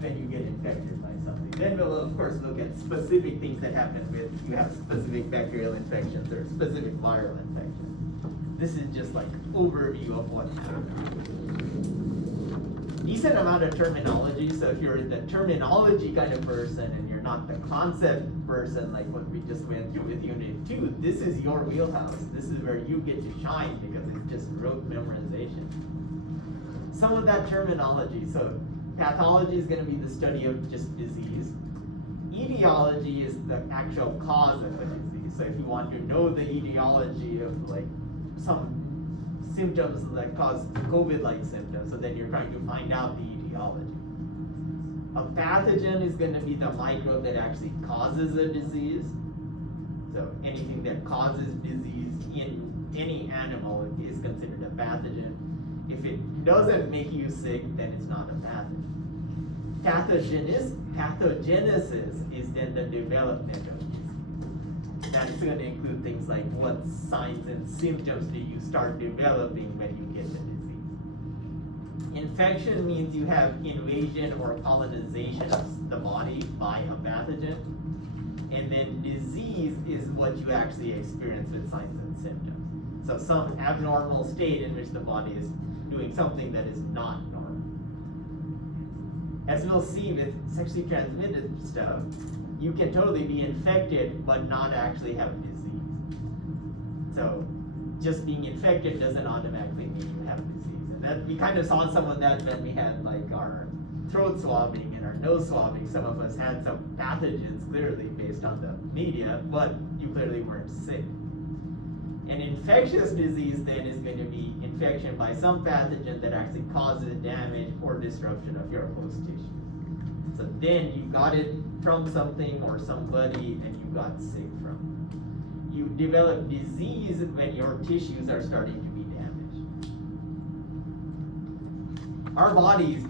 when you get infected by something. Then we'll of course look at specific things that happen with you have specific bacterial infections or specific viral infections. This is just like overview of what decent amount of terminology. So if you're the terminology kind of person and you're not the concept person like what we just went through with Unit 2, this is your wheelhouse. This is where you get to shine because it's just rote memorization. Some of that terminology, so pathology is going to be the study of just disease. Etiology is the actual cause of a disease. So if you want to know the etiology of like some symptoms that cause COVID-like symptoms, so then you're trying to find out the etiology. A pathogen is going to be the microbe that actually causes a disease. So anything that causes disease in any animal is considered a pathogen. If it doesn't make you sick, then it's not a pathogen. Pathogenesis is then the development of disease. That's going to include things like what signs and symptoms do you start developing when you get the disease. Infection means you have invasion or colonization of the body by a pathogen. And then disease is what you actually experience with signs and symptoms. So some abnormal state in which the body is doing something that is not normal. As we'll see with sexually transmitted stuff, you can totally be infected but not actually have disease. So just being infected doesn't automatically mean you have disease. And that we kind of saw some of that when we had like our throat swabbing and our nose swabbing. Some of us had some pathogens clearly based on the media, but you clearly weren't sick. An infectious disease then is going to be infection by some pathogen that actually causes damage or disruption of your host tissue. So then you got it from something or somebody and you got sick from it. You develop disease when your tissues are starting to be damaged. Our bodies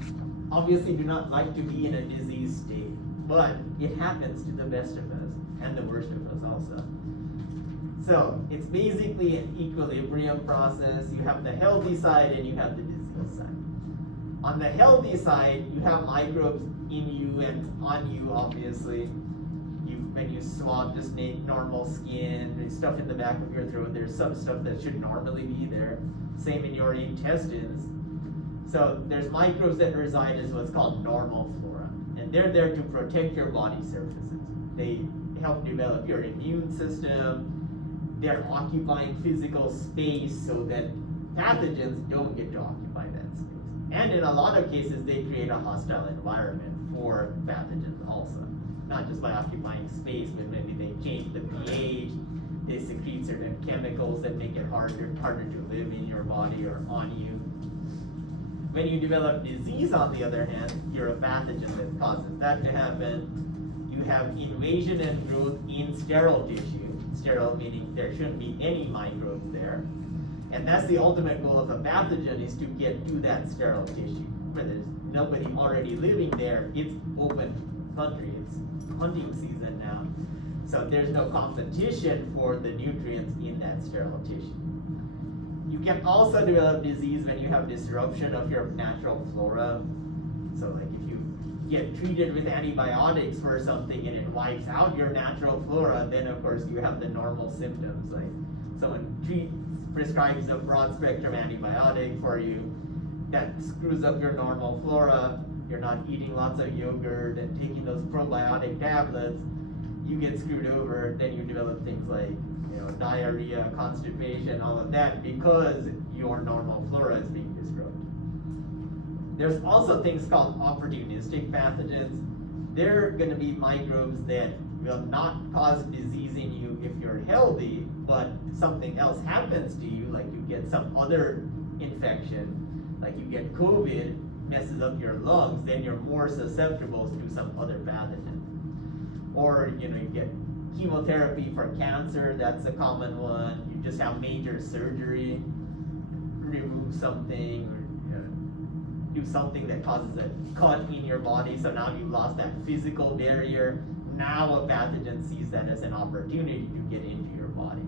obviously do not like to be in a disease state, but it happens to the best of us and the worst of us also. So it's basically an equilibrium process. You have the healthy side and you have the disease side. On the healthy side, you have microbes in you and on you, obviously. When you swab, just make normal skin, there's stuff in the back of your throat, there's some stuff that should normally be there. Same in your intestines. So there's microbes that reside as what's called normal flora. And they're there to protect your body surfaces. They help develop your immune system. They're occupying physical space so that pathogens don't get to occupy that space. And in a lot of cases, they create a hostile environment for pathogens also. Not just by occupying space, but maybe they change the pH, they secrete certain chemicals that make it harder to live in your body or on you. When you develop disease, on the other hand, you're a pathogen that causes that to happen. You have invasion and growth in sterile tissue. Sterile meaning there shouldn't be any microbes there. And that's the ultimate goal of a pathogen, is to get to that sterile tissue. Where there's nobody already living there, it's open country, it's hunting season now. So there's no competition for the nutrients in that sterile tissue. You can also develop disease when you have disruption of your natural flora. So like if you get treated with antibiotics for something and it wipes out your natural flora, then of course you have the normal symptoms. Like someone prescribes a broad spectrum antibiotic for you, that screws up your normal flora. You're not eating lots of yogurt and taking those probiotic tablets, you get screwed over. Then you develop things like diarrhea, constipation, all of that, because your normal flora is being disrupted. There's also things called opportunistic pathogens. They're going to be microbes that will not cause disease in you if you're healthy, but something else happens to you, like you get some other infection, like you get COVID, messes up your lungs, then you're more susceptible to some other pathogen. Or you get chemotherapy for cancer, that's a common one. You just have major surgery, remove something, or do something that causes a cut in your body, so now you've lost that physical barrier. Now a pathogen sees that as an opportunity to get into your body.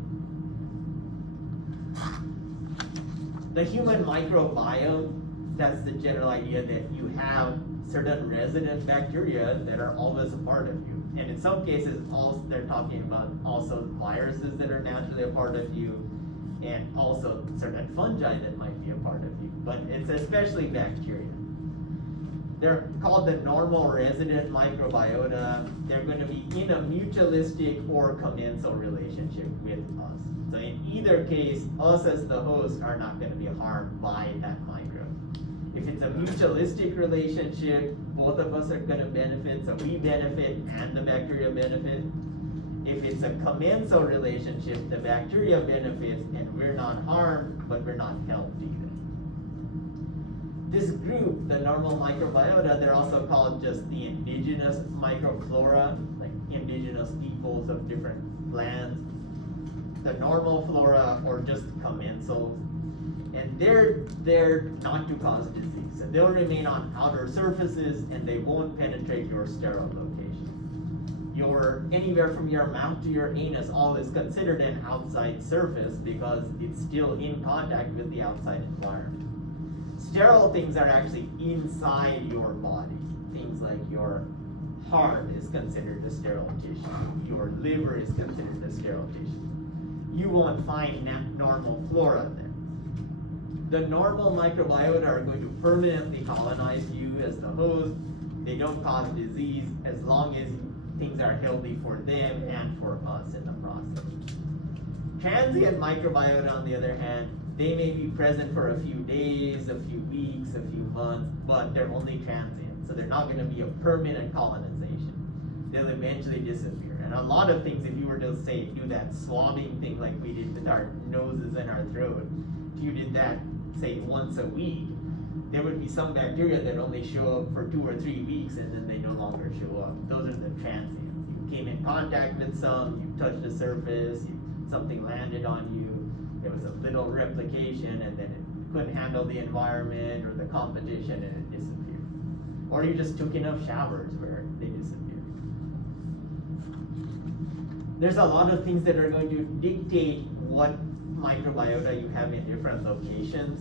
The human microbiome, that's the general idea that you have certain resident bacteria that are always a part of you. And in some cases, also they're talking about also viruses that are naturally a part of you, and also certain fungi that might be a part of you. But it's especially bacteria. They're called the normal resident microbiota. They're going to be in a mutualistic or commensal relationship with us. So in either case, us as the host are not going to be harmed by that microbe. If it's a mutualistic relationship, both of us are going to benefit, so we benefit and the bacteria benefit. If it's a commensal relationship, the bacteria benefits and we're not harmed, but we're not helped either. This group, the normal microbiota, they're also called just the indigenous microflora, like indigenous peoples of different lands. The normal flora, or just commensals. And they're not to cause disease. So they'll remain on outer surfaces and they won't penetrate your sterile location. Anywhere from your mouth to your anus, all is considered an outside surface because it's still in contact with the outside environment. Sterile things are actually inside your body. Things like your heart is considered a sterile tissue. Your liver is considered a sterile tissue. You won't find normal flora there. The normal microbiota are going to permanently colonize you as the host. They don't cause disease as long as things are healthy for them and for us in the process. Transient microbiota, on the other hand, they may be present for a few days, a few weeks, a few months, but they're only transient. So they're not going to be a permanent colonization. They'll eventually disappear. And a lot of things, if you were to say, do that swabbing thing like we did with our noses and our throat, if you did that, say, once a week, there would be some bacteria that only show up for 2 or 3 weeks and then they no longer show up. Those are the transients. You came in contact with some, you touched the surface, something landed on you, there was a little replication and then it couldn't handle the environment or the competition and it disappeared. Or you just took enough showers where they disappeared. There's a lot of things that are going to dictate what microbiota you have in different locations.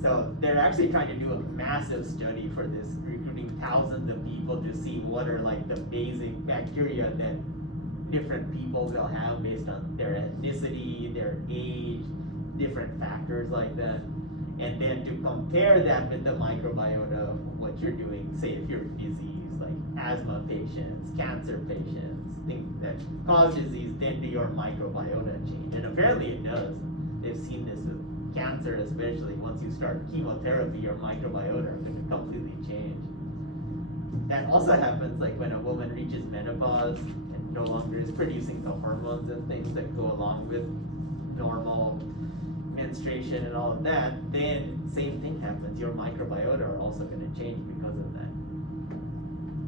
So they're actually trying to do a massive study for this, recruiting thousands of people to see what are like the basic bacteria that different people will have based on their ethnicity, their age, different factors like that. And then to compare that with the microbiota of what you're doing, say if you're diseased, like asthma patients, cancer patients, things that cause disease, then do your microbiota change? And apparently it does. They've seen this with cancer, especially once you start chemotherapy, your microbiota are going to completely change. That also happens like when a woman reaches menopause and no longer is producing the hormones and things that go along with normal menstruation and all of that, then same thing happens. Your microbiota are also going to change because of that.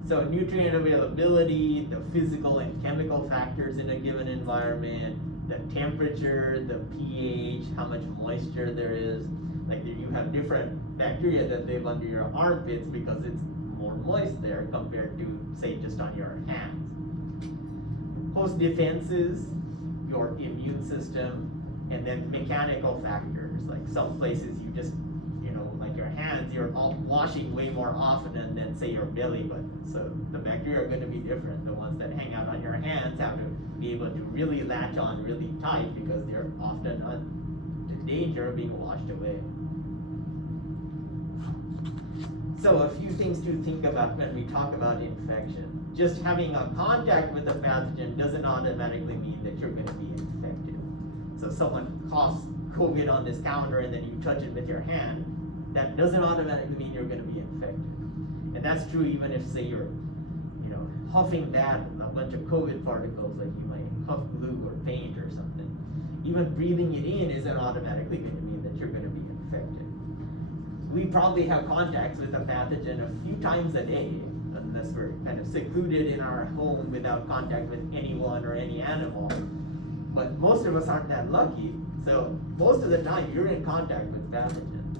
So nutrient availability, the physical and chemical factors in a given environment, the temperature, the pH, how much moisture there is. Like you have different bacteria that live under your armpits because it's more moist there compared to, say, just on your hands. Host defenses, your immune system, and then mechanical factors. Like some places you just, like your hands, you're all washing way more often than say your belly button. So the bacteria are going to be different. The ones that hang out on your hands have to be able to really latch on really tight because they're often in danger of being washed away. So a few things to think about when we talk about infection. Just having a contact with a pathogen doesn't automatically mean that you're going to be infected. So someone coughs COVID on this counter and then you touch it with your hand, that doesn't automatically mean you're going to be infected. And that's true even if, say, you're huffing that a bunch of COVID particles, like you might huff glue or paint or something. Even breathing it in isn't automatically going to mean that you're going to be infected. We probably have contacts with a pathogen a few times a day, unless we're kind of secluded in our home without contact with anyone or any animal. But most of us aren't that lucky, so most of the time you're in contact with pathogens.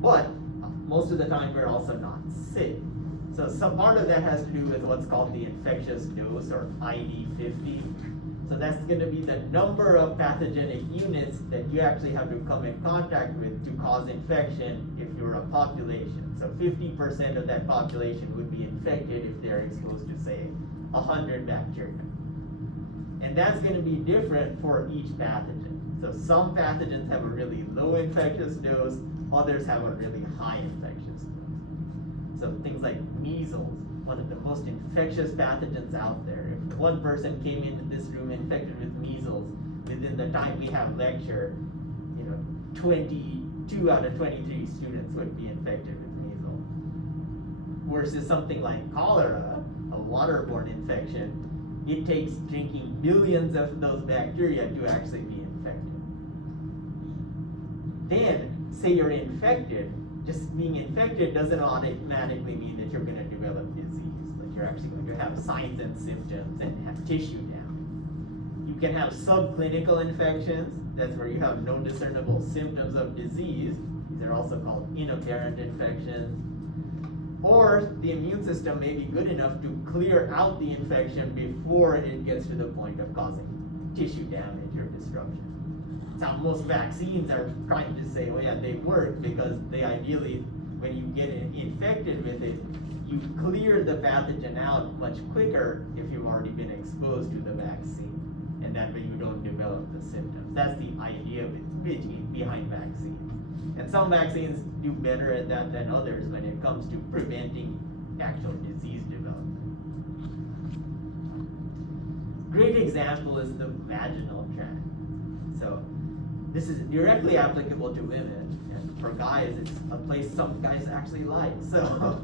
But most of the time we're also not sick. So some part of that has to do with what's called the infectious dose, or ID50. So that's going to be the number of pathogenic units that you actually have to come in contact with to cause infection if you're a population. So 50% of that population would be infected if they're exposed to, say, 100 bacteria. And that's going to be different for each pathogen. So some pathogens have a really low infectious dose, others have a really high infectious dose. So things like measles, one of the most infectious pathogens out there. If one person came into this room infected with measles, within the time we have lecture, 22 out of 23 students would be infected with measles. Versus something like cholera, a waterborne infection, it takes drinking millions of those bacteria to actually be infected. Then, say you're infected, just being infected doesn't automatically mean that you're going to develop disease. Like you're actually going to have signs and symptoms and have tissue damage. You can have subclinical infections. That's where you have no discernible symptoms of disease. These are also called inapparent infections. Or the immune system may be good enough to clear out the infection before it gets to the point of causing tissue damage or disruption. That's how most vaccines are trying to say, oh yeah, they work, because they ideally, when you get infected with it, you clear the pathogen out much quicker if you've already been exposed to the vaccine. And that way you don't develop the symptoms. That's the idea behind vaccines. And some vaccines do better at that than others when it comes to preventing actual disease development. Great example is the vaginal tract. So this is directly applicable to women, and for guys it's a place some guys actually like. So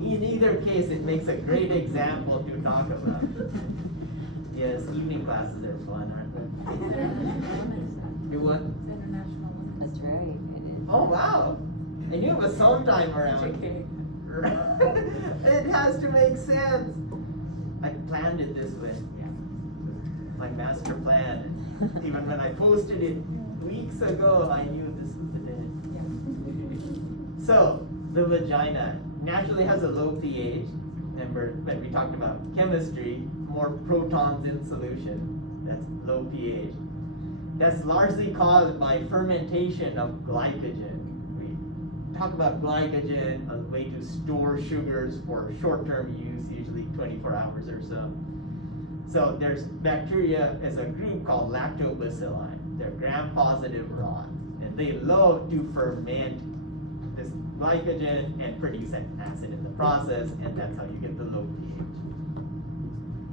in either case it makes a great example to talk about. Yes, evening classes are fun, aren't they? Do what? It's International Women's That's right. Oh wow! And you have a sometime around. It has to make sense. I planned it this way. Yeah. My master plan. Even when I posted it weeks ago, I knew this was the day. Yeah. So the vagina naturally has a low pH. Remember when we talked about chemistry, more protons in solution. That's low pH. That's largely caused by fermentation of glycogen. We talk about glycogen, a way to store sugars for short-term use, usually 24 hours or so. So there's bacteria as a group called lactobacilli. They're gram-positive rods, and they love to ferment this glycogen and produce an acid in the process, and that's how you get the low pH.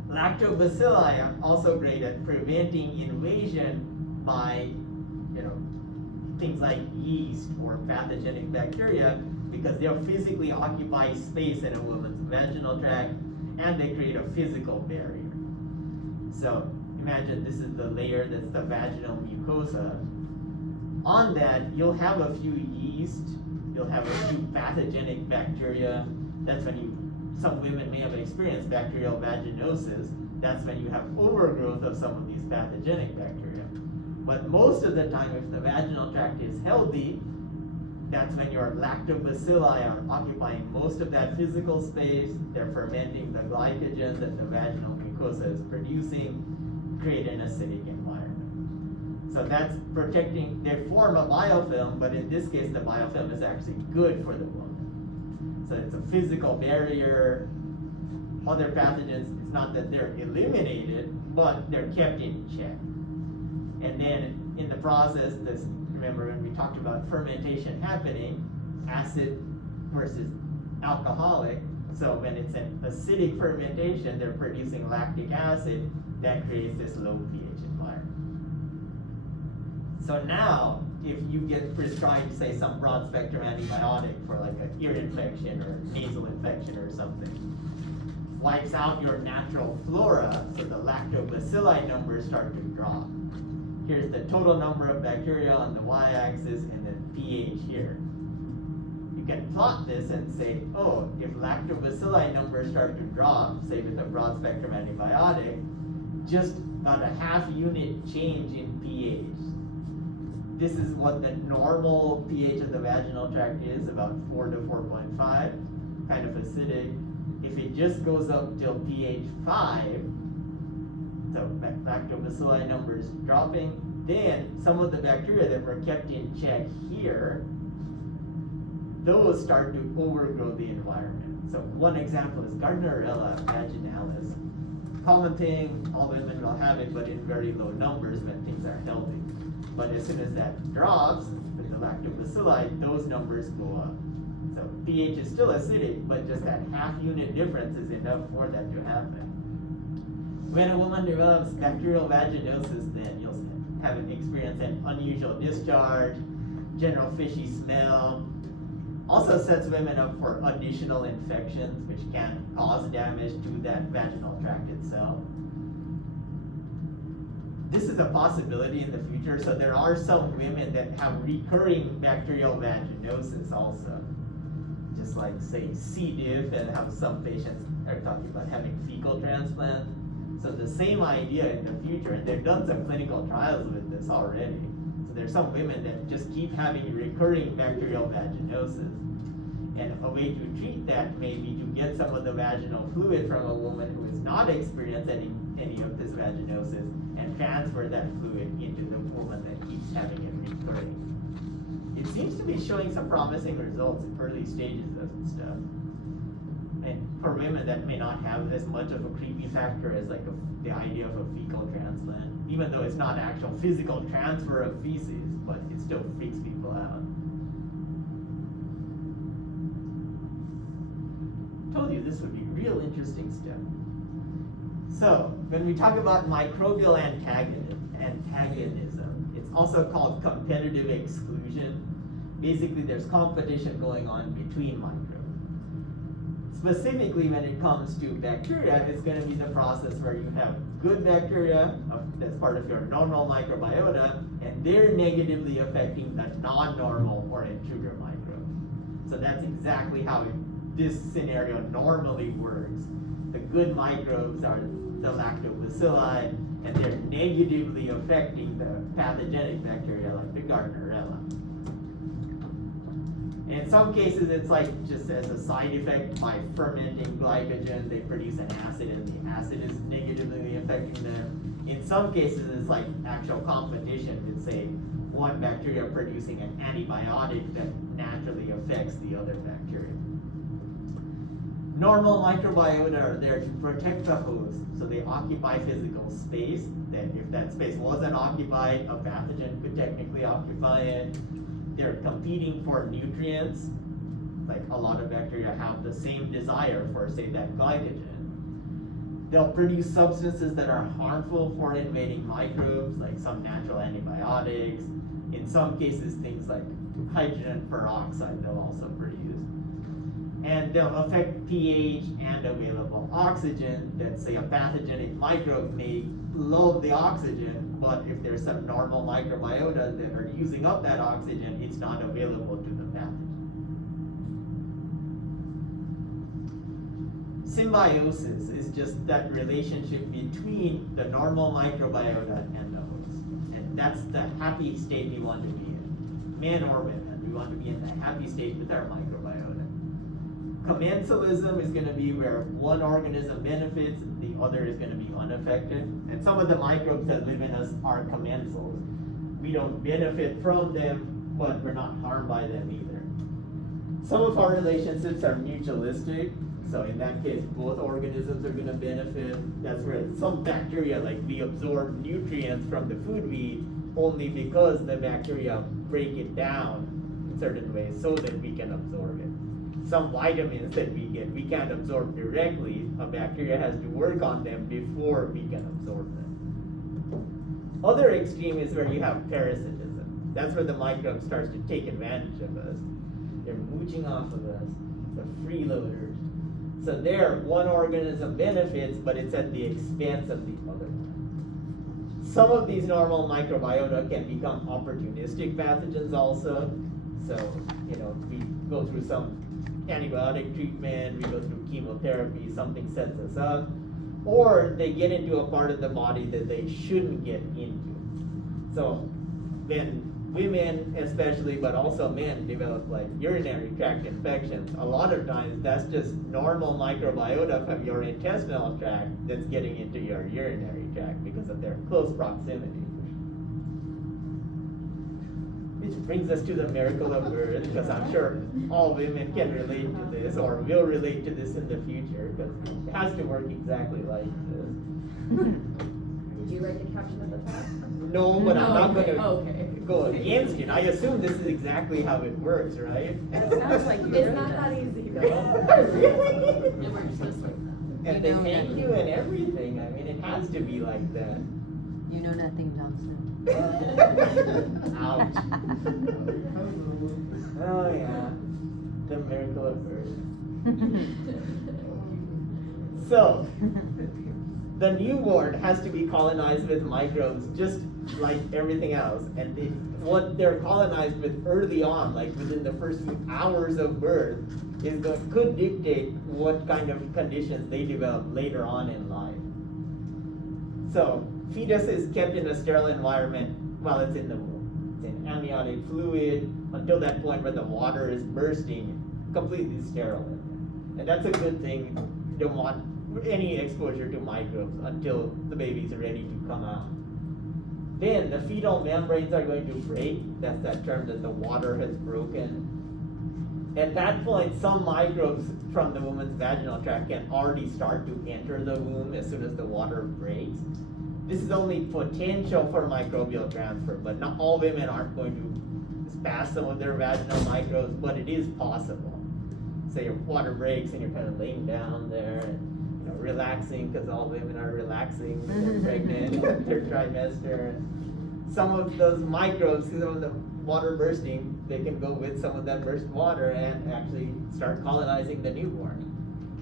Lactobacilli are also great at preventing invasion by things like yeast or pathogenic bacteria, because they'll physically occupy space in a woman's vaginal tract and they create a physical barrier. So imagine this is the layer that's the vaginal mucosa. On that you'll have a few yeast, you'll have a few pathogenic bacteria. That's when some women may have experienced bacterial vaginosis. That's when you have overgrowth of some of these pathogenic bacteria. But most of the time, if the vaginal tract is healthy, that's when your lactobacilli are occupying most of that physical space. They're fermenting the glycogen that the vaginal mucosa is producing, create an acidic environment. So that's protecting. They form a biofilm, but in this case, the biofilm is actually good for the woman. So it's a physical barrier. Other pathogens, it's not that they're eliminated, but they're kept in check. And then in the process, remember when we talked about fermentation happening, acid versus alcoholic. So when it's an acidic fermentation, they're producing lactic acid that creates this low pH environment. So now, if you get prescribed, say, some broad spectrum antibiotic for like an ear infection or nasal infection or something, wipes out your natural flora, so the lactobacilli numbers start to drop. Here's the total number of bacteria on the y-axis and then pH here. You can plot this and say, oh, if lactobacilli numbers start to drop, say with a broad spectrum antibiotic, just about a half unit change in pH. This is what the normal pH of the vaginal tract is, about 4 to 4.5, kind of acidic. If it just goes up till pH 5, So lactobacilli numbers dropping. Then some of the bacteria that were kept in check here, those start to overgrow the environment. So one example is Gardnerella vaginalis. Common thing, all women will have it, but in very low numbers when things are healthy. But as soon as that drops with the lactobacilli, those numbers go up. So pH is still acidic, but just that half unit difference is enough for that to happen. When a woman develops bacterial vaginosis, then you'll have an experience an unusual discharge, general fishy smell. Also sets women up for additional infections, which can cause damage to that vaginal tract itself. This is a possibility in the future, so there are some women that have recurring bacterial vaginosis also. Just like, say, C. diff, and have some patients are talking about having fecal transplant. So the same idea in the future, and they've done some clinical trials with this already. So there's some women that just keep having recurring bacterial vaginosis. And a way to treat that may be to get some of the vaginal fluid from a woman who has not experienced any of this vaginosis and transfer that fluid into the woman that keeps having it recurring. It seems to be showing some promising results in early stages of stuff. And for women that may not have as much of a creepy factor as like the idea of a fecal transplant, even though it's not actual physical transfer of feces, but it still freaks people out. Told you this would be real interesting stuff. So when we talk about microbial antagonism, it's also called competitive exclusion. Basically, there's competition going on between microbes. Specifically, when it comes to bacteria, it's going to be the process where you have good bacteria that's part of your normal microbiota, and they're negatively affecting the non-normal or intruder microbes. So that's exactly how this scenario normally works. The good microbes are the lactobacilli, and they're negatively affecting the pathogenic bacteria like the Gardnerella. And in some cases, it's like just as a side effect by fermenting glycogen, they produce an acid, and the acid is negatively affecting them. In some cases, it's like actual competition with, say, one bacteria producing an antibiotic that naturally affects the other bacteria. Normal microbiota are there to protect the host, so they occupy physical space, that if that space wasn't occupied, a pathogen could technically occupy it. They're competing for nutrients, like a lot of bacteria have the same desire for, say, that glycogen. They'll produce substances that are harmful for invading microbes, like some natural antibiotics. In some cases, things like hydrogen peroxide they'll also produce. And they'll affect pH and available oxygen. That, say, a pathogenic microbe may load the oxygen, but if there's some normal microbiota that are using up that oxygen, it's not available to the pathogen. Symbiosis is just that relationship between the normal microbiota and the host. And that's the happy state we want to be in. Men or women, we want to be in the happy state with our microbiota. Commensalism is going to be where one organism benefits, the other is going to be unaffected. And some of the microbes that live in us are commensals. We don't benefit from them, but we're not harmed by them either. Some of our relationships are mutualistic. So in that case, both organisms are going to benefit. That's where some bacteria, like we absorb nutrients from the food we eat only because the bacteria break it down in certain ways so that we can absorb it. Some vitamins that we get, we can't absorb directly. A bacteria has to work on them before we can absorb them. Other extreme is where you have parasitism. That's where the microbe starts to take advantage of us. They're mooching off of us, the freeloaders. So there, one organism benefits, but it's at the expense of the other one. Some of these normal microbiota can become opportunistic pathogens also. So, we go through some antibiotic treatment, we go through chemotherapy, something sets us up, or they get into a part of the body that they shouldn't get into. So then women especially, but also men develop like urinary tract infections. A lot of times that's just normal microbiota from your intestinal tract that's getting into your urinary tract because of their close proximity. Which brings us to the miracle of birth, because I'm sure all women can relate to this or will relate to this in the future, because it has to work exactly like this. Did you write the caption at the top? No, but I'm not going to Okay. go against it. I assume this is exactly how it works, right? It sounds like you It's wrote not that. that easy. Really? It works just like that. And they thank you and everything. I mean, it has to be like that. You know nothing, Johnson. Ouch. Oh yeah, the miracle of birth. So, the newborn has to be colonized with microbes just like everything else. And what they're colonized with early on, like within the first few hours of birth, could dictate what kind of conditions they develop later on in life. So, fetus is kept in a sterile environment while it's in the womb. It's in amniotic fluid until that point where the water is bursting, completely sterile. And that's a good thing. You don't want any exposure to microbes until the baby's ready to come out. Then the fetal membranes are going to break. That's that term that the water has broken. At that point, some microbes from the woman's vaginal tract can already start to enter the womb as soon as the water breaks. This is only potential for microbial transfer, but not all women aren't going to pass some of their vaginal microbes, but it is possible. So your water breaks and you're kind of laying down there and relaxing, because all women are relaxing when they're pregnant in their trimester. Some of those microbes, some of the water bursting, they can go with some of that burst water and actually start colonizing the newborn.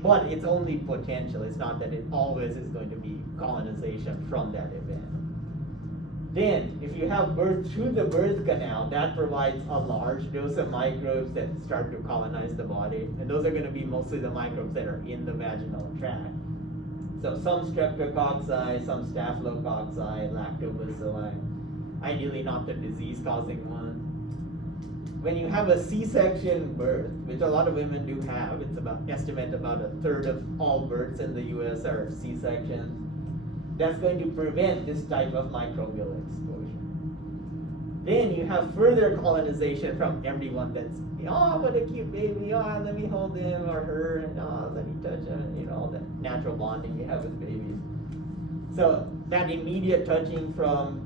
But it's only potential. It's not that it always is going to be colonization from that event. Then, if you have birth through the birth canal, that provides a large dose of microbes that start to colonize the body. And those are going to be mostly the microbes that are in the vaginal tract. So some streptococci, some staphylococci, lactobacilli. Ideally not the disease-causing ones. When you have a C-section birth, which a lot of women do have, it's estimate about a third of all births in the US are C-sections. That's going to prevent this type of microbial exposure. Then you have further colonization from everyone that's, oh, what a cute baby, oh, let me hold him or her, and oh, let me touch him, all that natural bonding you have with babies. So that immediate touching from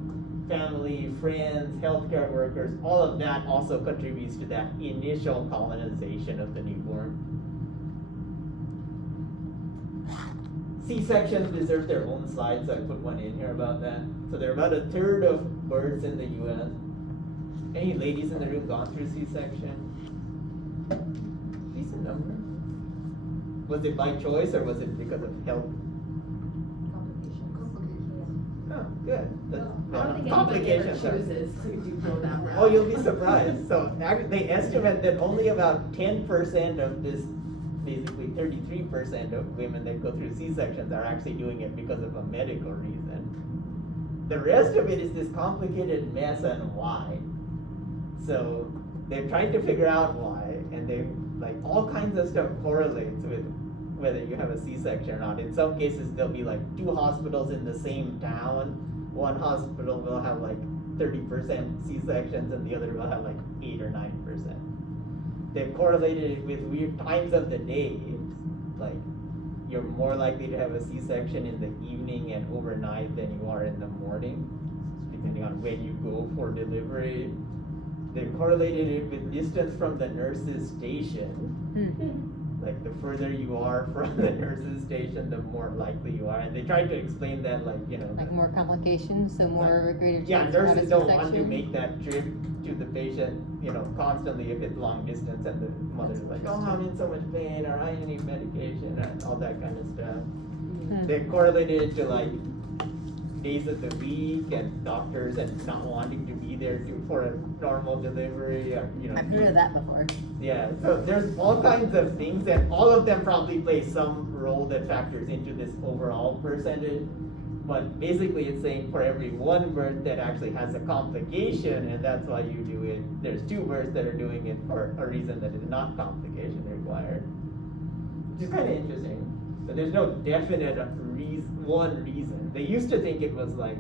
family, friends, healthcare workers, all of that also contributes to that initial colonization of the newborn. C-sections deserve their own slide, so I put one in here about that. So they're about a third of births in the US. Any ladies in the room gone through C-section? Decent number. Was it by choice or was it because of health? Oh, good. I don't think anybody ever chooses to go that route. Oh, you'll be surprised. So they estimate that only about 10% of this, basically 33% of women that go through C-sections are actually doing it because of a medical reason. The rest of it is this complicated mess on why. So they're trying to figure out why, and they like all kinds of stuff correlates with whether you have a C-section or not. In some cases, there'll be like 2 hospitals in the same town. One hospital will have like 30% C-sections and the other will have like 8 or 9%. They've correlated it with weird times of the day. Like you're more likely to have a C-section in the evening and overnight than you are in the morning, depending on when you go for delivery. They've correlated it with distance from the nurse's station. Like the further you are from the nurse's station, the more likely you are. And they try to explain that like more complications, so more greater chance yeah, to have a nurses don't want to C-section. make that trip to the patient, constantly if it's long distance and the mother's like, oh, I'm in so much pain or I need medication and all that kind of stuff. They correlated it to like days of the week and doctors and not wanting to be there for a normal delivery or I've heard of that before. yeah, so there's all kinds of things and all of them probably play some role that factors into this overall percentage. But basically it's saying for every one birth that actually has a complication, and that's why you do it, there's 2 births that are doing it for a reason that is not complication required. Which is kind of interesting. But there's no definite one reason. They used to think it was like,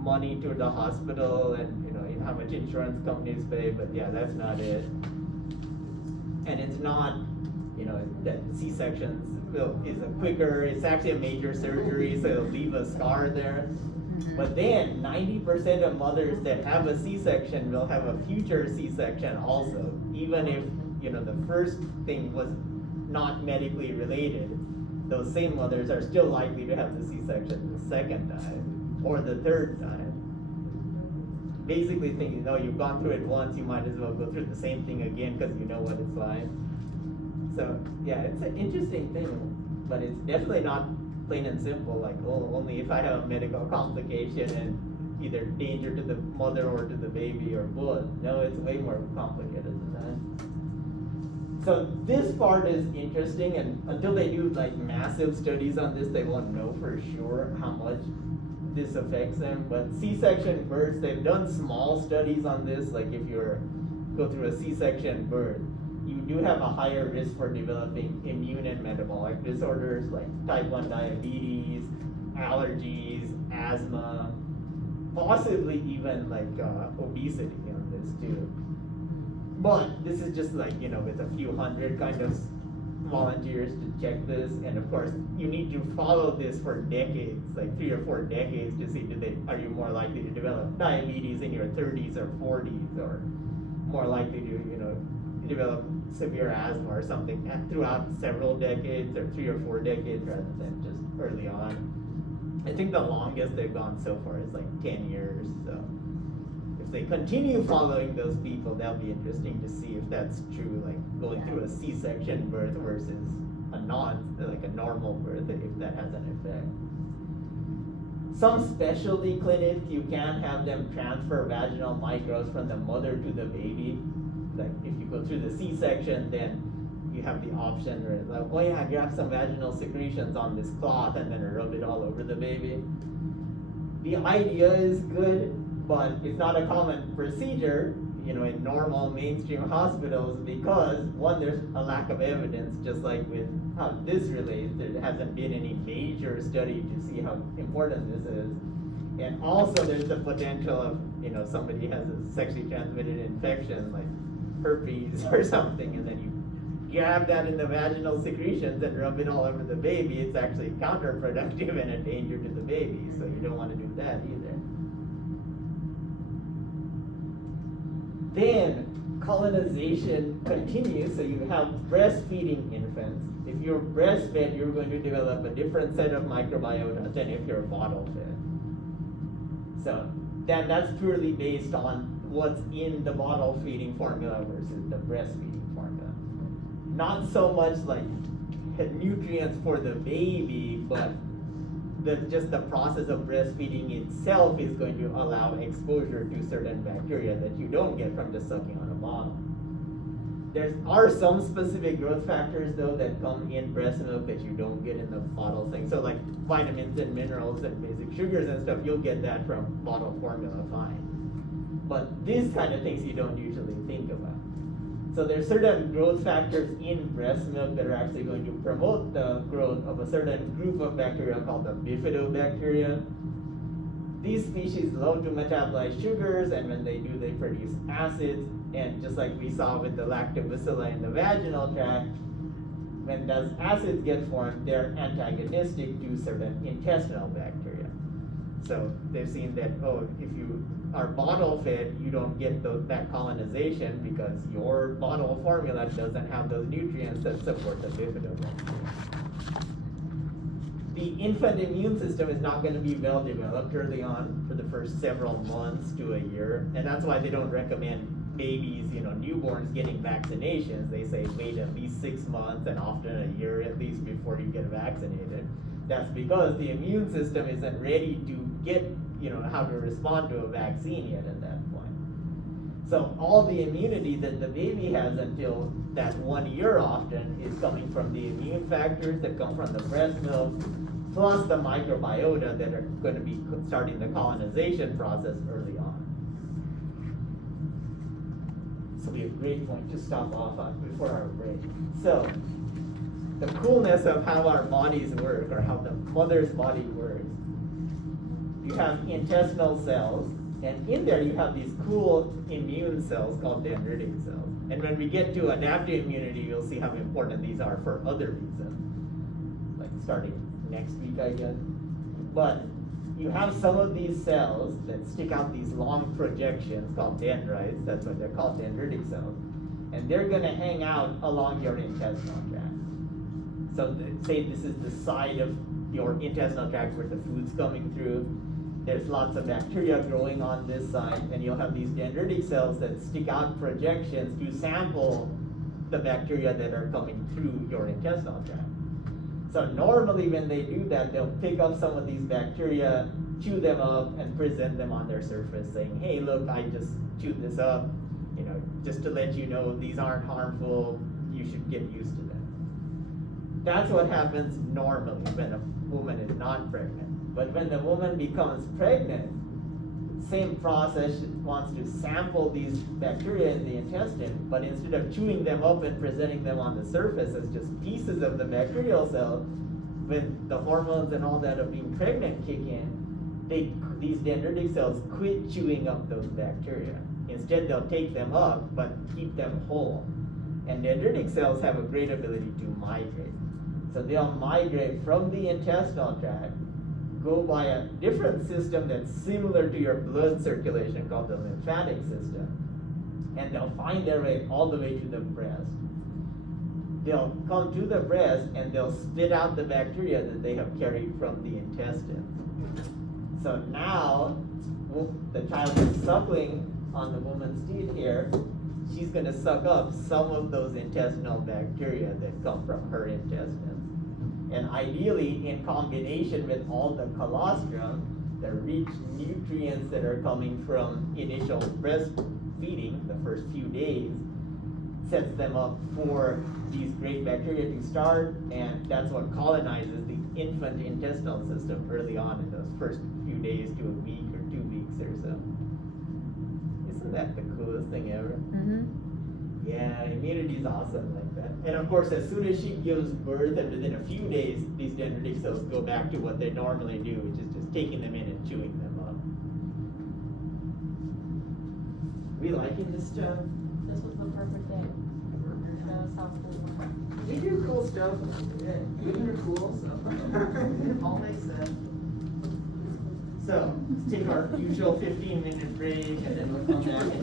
money to the hospital and, how much insurance companies pay, but yeah, that's not it. And it's not, that C-sections is a quicker, it's actually a major surgery, so it'll leave a scar there. But then 90% of mothers that have a C-section will have a future C-section also, even if, the first thing was not medically related. Those same mothers are still likely to have the C-section the second time or the third time. Basically thinking, you've gone through it once, you might as well go through the same thing again because you know what it's like. So yeah, it's an interesting thing, but it's definitely not plain and simple, like, only if I have a medical complication and either danger to the mother or to the baby or both. No, it's way more complicated than that. So this part is interesting, and until they do like massive studies on this, they won't know for sure how much this affects them. But C-section births, they've done small studies on this, like if you go through a C-section birth, you do have a higher risk for developing immune and metabolic disorders like type 1 diabetes, allergies, asthma, possibly even like obesity on this too. But this is just like, with a few hundred kind of volunteers to check this, and of course you need to follow this for decades, like 3 or 4 decades, to see are you more likely to develop diabetes in your 30s or 40s, or more likely to develop severe asthma or something throughout several decades or 3 or 4 decades rather than just early on. I think the longest they've gone so far is like 10 years. So if they continue following those people, that'll be interesting to see if that's true, like going through a C-section birth versus a normal birth, if that has an effect. Some specialty clinics, you can have them transfer vaginal microbes from the mother to the baby. Like if you go through the C-section, then you have the option where like, oh yeah, grab some vaginal secretions on this cloth and then rub it all over the baby. The idea is good, but it's not a common procedure, in normal mainstream hospitals, because one, there's a lack of evidence, just like with how this relates. There hasn't been any major study to see how important this is. And also there's the potential of, somebody has a sexually transmitted infection like herpes or something, and then you grab that in the vaginal secretions and rub it all over the baby. It's actually counterproductive and a danger to the baby, so you don't want to do that either. Then colonization continues, so you have breastfeeding infants. If you're breastfed, you're going to develop a different set of microbiota than if you're bottle fed. So then that's purely based on what's in the bottle feeding formula versus the breastfeeding formula. Not so much like nutrients for the baby, but just the process of breastfeeding itself is going to allow exposure to certain bacteria that you don't get from just sucking on a bottle. There are some specific growth factors though that come in breast milk that you don't get in the bottle thing. So like vitamins and minerals and basic sugars and stuff, you'll get that from bottle formula fine. But these kind of things you don't usually think about. So there's certain growth factors in breast milk that are actually going to promote the growth of a certain group of bacteria called the bifidobacteria. These species love to metabolize sugars, and when they do, they produce acids. And just like we saw with the lactobacilli in the vaginal tract, when those acids get formed, they're antagonistic to certain intestinal bacteria. So they've seen that, if you are bottle fed, you don't get that colonization because your bottle formula doesn't have those nutrients that support the bifidobacteria. The infant immune system is not going to be well developed early on for the first several months to a year, and that's why they don't recommend babies, newborns getting vaccinations. They say wait at least 6 months and often a year at least before you get vaccinated. That's because the immune system isn't ready to get, how to respond to a vaccine yet at that point. So all the immunity that the baby has until that 1 year often is coming from the immune factors that come from the breast milk, plus the microbiota that are going to be starting the colonization process early on. This will be a great point to stop off on before our break. So, the coolness of how our bodies work, or how the mother's body works. You have intestinal cells, and in there you have these cool immune cells called dendritic cells. And when we get to adaptive immunity, you'll see how important these are for other reasons, like starting next week, I guess. But you have some of these cells that stick out these long projections called dendrites. That's what they're called, dendritic cells. And they're going to hang out along your intestinal tract. So say this is the side of your intestinal tract where the food's coming through. There's lots of bacteria growing on this side, and you'll have these dendritic cells that stick out projections to sample the bacteria that are coming through your intestinal tract. So normally when they do that, they'll pick up some of these bacteria, chew them up, and present them on their surface saying, hey, look, I just chewed this up, just to let you know these aren't harmful, you should get used to them. That's what happens normally when a woman is not pregnant. But when the woman becomes pregnant, same process, wants to sample these bacteria in the intestine, but instead of chewing them up and presenting them on the surface as just pieces of the bacterial cell, when the hormones and all that of being pregnant kick in, these dendritic cells quit chewing up those bacteria. Instead, they'll take them up, but keep them whole. And dendritic cells have a great ability to migrate. So they'll migrate from the intestinal tract, go by a different system that's similar to your blood circulation called the lymphatic system, and they'll find their way all the way to the breast. They'll come to the breast and they'll spit out the bacteria that they have carried from the intestine. So now the child is suckling on the woman's teeth here. She's going to suck up some of those intestinal bacteria that come from her intestines. And ideally, in combination with all the colostrum, the rich nutrients that are coming from initial breastfeeding, the first few days, sets them up for these great bacteria to start, and that's what colonizes the infant intestinal system early on in those first few days to a week or 2 weeks or so. Isn't that the coolest thing ever? Mm-hmm. Yeah, immunity is awesome like that. And of course, as soon as she gives birth, and within a few days, these dendritic cells go back to what they normally do, which is just taking them in and chewing them up. We liking this stuff? This was the perfect day. Show us how cool we are. We do cool stuff. Yeah, you are cool, so it all makes sense. So, let's take our usual 15-minute break, and then we'll come back and